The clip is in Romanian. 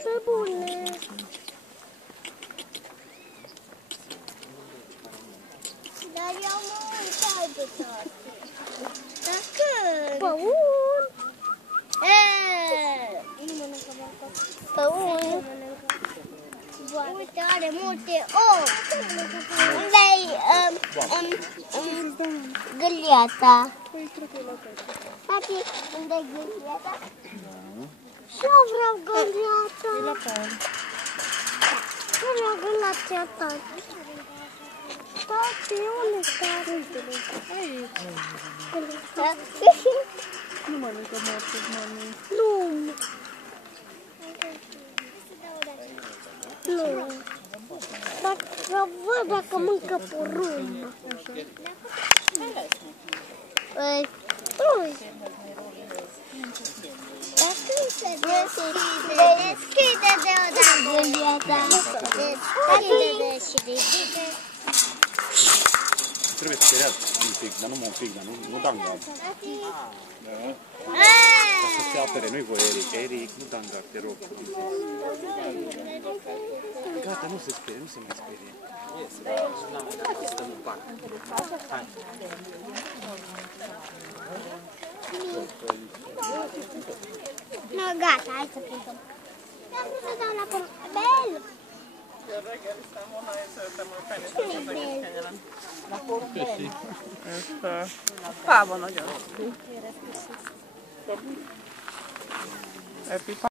Ce bune! Dar eu mă uit de toate. Dar când? Păun! Nu mănâncă marca. Păun! Uite, are multe ouă. Unde-i gâliata? Tati, unde-i gâliata? Și eu vreau gâliata. E la Paul. Eu vreau gâliata, tati. Tati, unde stai? Aici. Nu mănâncă morții, mami. Nu. Nu. Dacă văd dacă mâncă porumb. Păi, deschide deodată gâliata. Deschide. Trebuie speriat un pic, dar numai un pic, dar nu da în gard. Ca să se apere, nu-i voi, Eric. Eric, nu da în gard, te rog. Gata, nu se sperie, nu se mai sperie. Nu, gata, hai să plecăm. Dar nu să dau la Bel! Fában nagyon.